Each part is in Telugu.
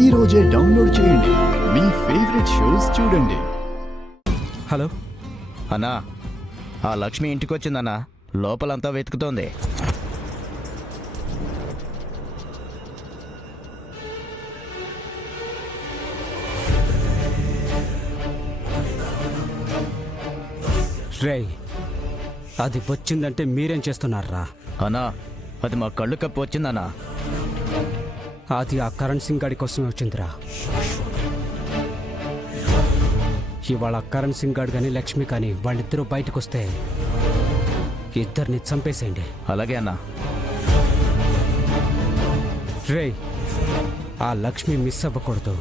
ఈ రోజే డౌన్లోడ్ చేయండి. మీ ఫేవరెట్ షోస్ చూడండి. హలో అన్నా, ఆ లక్ష్మి ఇంటికి వచ్చిందన్నా. లోపలంతా వెతుకుతోంది. రేయ్, అది వచ్చిందంటే మీరేం చేస్తున్నారా? అన్నా, అది మా కళ్ళు కప్పు వచ్చిందన్నా. అది ఆ కరణ్ సింగ్ గాడి కోసమే వచ్చిందిరా. ఇవాళ కరణ్ సింగ్ గాడు కానీ లక్ష్మి కానీ వాళ్ళిద్దరూ బయటకు వస్తే ఇద్దరిని చంపేసేయండి. అలాగే అన్నా. రేయ్, ఆ లక్ష్మి మిస్ అవ్వకూడదు.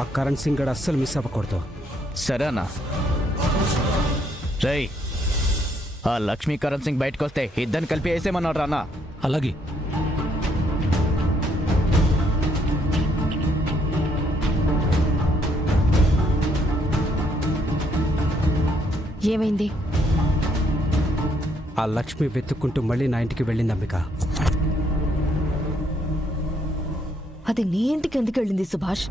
ఆ కరణ్ సింగ్ గాడు అస్సలు మిస్ అవ్వకూడదు. సరే అన్నా. రేయ్, ఆ లక్ష్మీ కరణ్ సింగ్ బయటకు వస్తే ఇద్దరిని కలిపి వేసేమన్నాడు అన్నా. అలాగే. ఏమైంది? ఆ లక్ష్మి వెతుక్కుంటూ మళ్ళీ నా ఇంటికి వెళ్ళింది అంబిక. అది నీ ఇంటికి ఎందుకు వెళ్ళింది సుభాష్?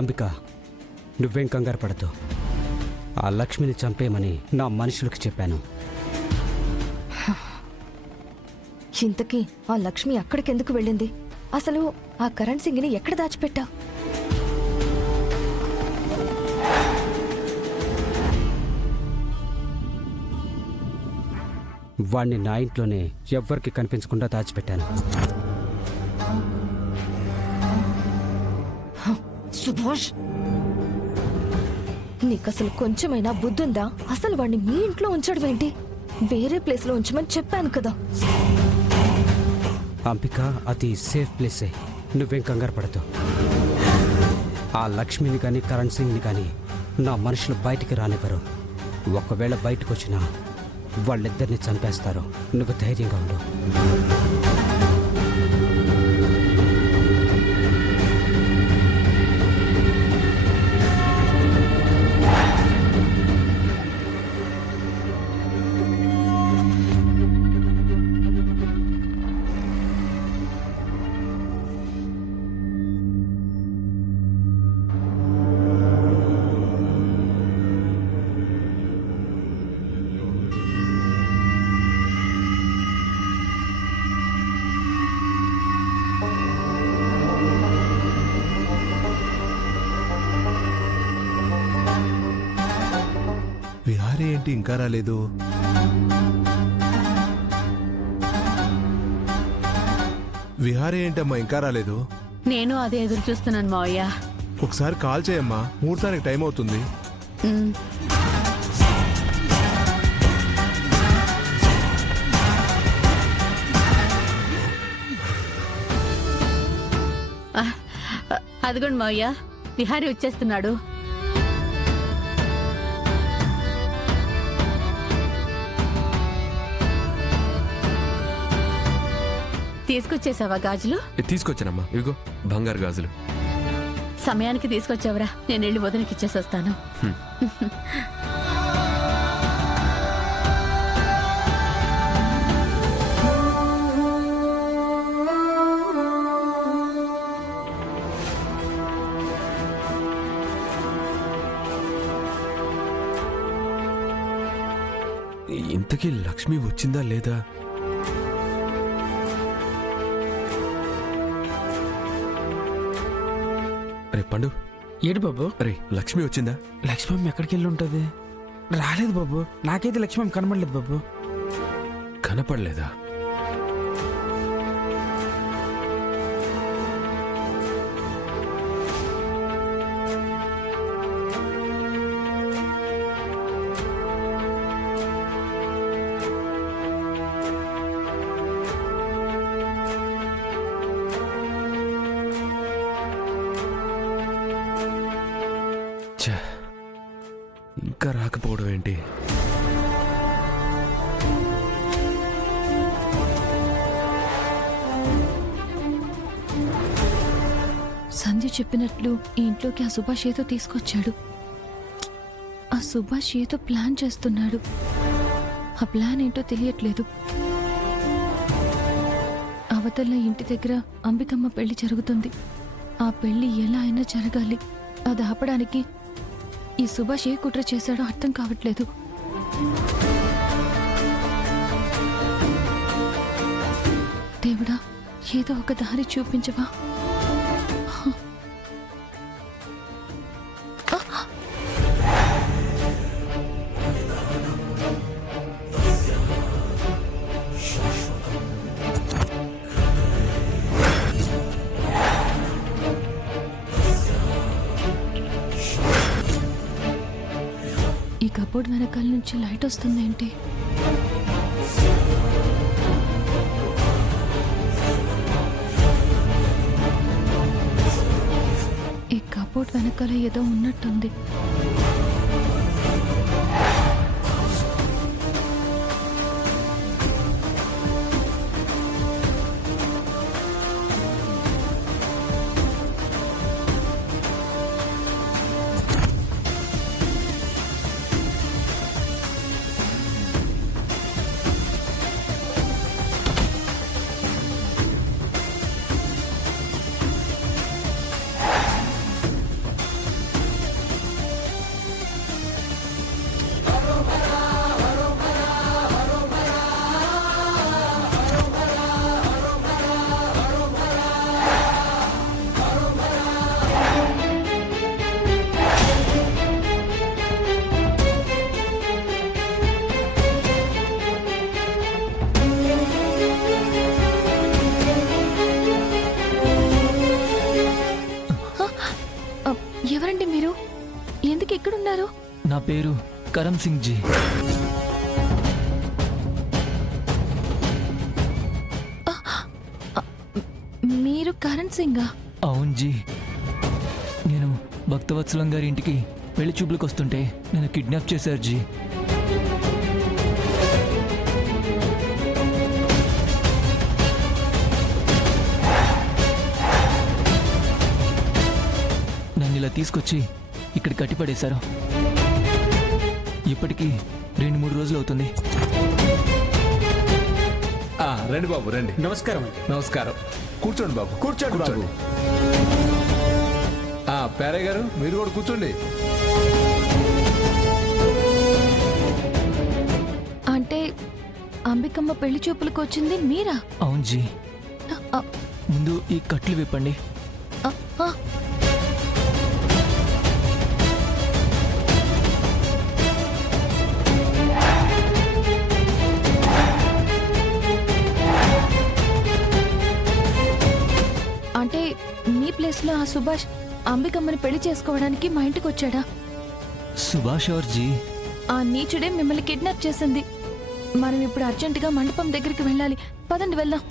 అంబిక, నువ్వేం కంగారు పడద్దు. ఆ లక్ష్మిని చంపేయమని నా మనుషులకు చెప్పాను. ఇంతకీ ఆ లక్ష్మి అక్కడికి ఎందుకు వెళ్ళింది? అసలు ఆ కరణ్ సింగ్ని ఎక్కడ దాచిపెట్టా? వాణ్ణి నా ఇంట్లోనే ఎవ్వరికి కనిపించకుండా దాచిపెట్టాను. సుభాష్, నీకసలు కొంచెమైనా బుద్ధుందా? అసలు వాణ్ణి మీ ఇంట్లో ఉంచడం ఏంటి? వేరే ప్లేస్ లో ఉంచమని చెప్పాను కదా. అంబిక, అది సేఫ్ ప్లేసే. నువ్వేం కంగారు పడదు. ఆ లక్ష్మిని కానీ కరణ్ సింగ్ని కానీ నా మనుషులు బయటికి రానివ్వరు. ఒకవేళ బయటకు వచ్చినా వాళ్ళిద్దరిని చంపేస్తారు. నువ్వు ధైర్యంగా ఉండు. విహారీ ఏంటి ఇంకా రాలేదు? విహారీ ఏంటమ్మా ఇంకా రాలేదు? నేను అదే ఎదురు చూస్తున్నాను మావయ్య. ఒకసారి కాల్ చేయమ్మా, ముహూర్తానికి టైం అవుతుంది. అదిగోండి మావయ్య, విహారీ వచ్చేస్తున్నాడు. తీసుకొచ్చేసావా గాజులు? తీసుకొచ్చానమ్మా, ఇవిగో బంగారు గాజులు. సమయానికి తీసుకొచ్చావరా. నేను వెళ్ళి వదినకి ఇచ్చేసొస్తాను. ఇంతకీ లక్ష్మి వచ్చిందా లేదా? అరే పండు, ఏడు బాబు? అరే లక్ష్మి వచ్చిందా? లక్ష్మమ్మ ఎక్కడికి వెళ్ళి ఉంటుంది? రాలేదు బాబు. నాకైతే లక్ష్మమ్మ కనబడలేదు బాబు. కనపడలేదా? ఇంకా రాకపోవడం ఏంటి? సంధ్య సంజయ్ చెప్పినట్లు ఈ ఇంట్లోకి ఆ సుభాష్ ఏదో తీసుకొచ్చాడు. ఆ సుభాష్ ఏదో ప్లాన్ చేస్తున్నాడు. ఆ ప్లాన్ ఏంటో తెలియట్లేదు. అవతల ఇంటి దగ్గర అంబికమ్మ పెళ్లి జరుగుతుంది. ఆ పెళ్లి ఎలా అయినా జరగాలి. అది ఆపడానికి ఈ సుభాష్ ఏ కుట్ర చేశాడో అర్థం కావట్లేదు. దేవుడా, ఏదో ఒక దారి చూపించవా? ఈ కబోర్డ్ వెనకాల నుంచి లైట్ వస్తుందేంటి? ఈ కబోర్డ్ వెనకాల ఏదో ఉన్నట్టుంది. ఎవరండి మీరు? ఎందుకు ఇక్కడున్నారు? నా పేరు కరణ్ సింగ్ జీ. మీరు కరణ్ సింగా? అవును జీ. నేను భక్తవత్సలం గారి ఇంటికి పెళ్లి చూపులకు వస్తుంటే నేను కిడ్నాప్ చేశారు జీ. నన్ను ఇలా తీసుకొచ్చి ఇక్కడ కట్టిపడేశారు. ఇప్పటికీ 2-3 రోజులు అవుతుంది. రండి బాబు రండి. నమస్కారం. నమస్కారం. కూర్చోండి బాబు. కూర్చోండి బాబు. పేరయ్య గారు మీరు కూడా కూర్చోండి. అంటే అంబికమ్మ పెళ్లి చూపులకు వచ్చింది మీరా? అవును జీ. ఆ, ముందు ఈ కట్లు విప్పండి. ఆ, ఆ. అంటే మీ ప్లేస్ లో ఆ సుభాష్ అంబికమ్మని పెళ్లి చేసుకోవడానికి మా ఇంటికి వచ్చాడా? సుభాష్ ఔర్ జీ. ఆ నీచుడే మిమ్మల్ని కిడ్నాప్ చేసింది. మనం ఇప్పుడు అర్జెంటుగా మండపం దగ్గరికి వెళ్ళాలి. పదండి వెళ్దాం.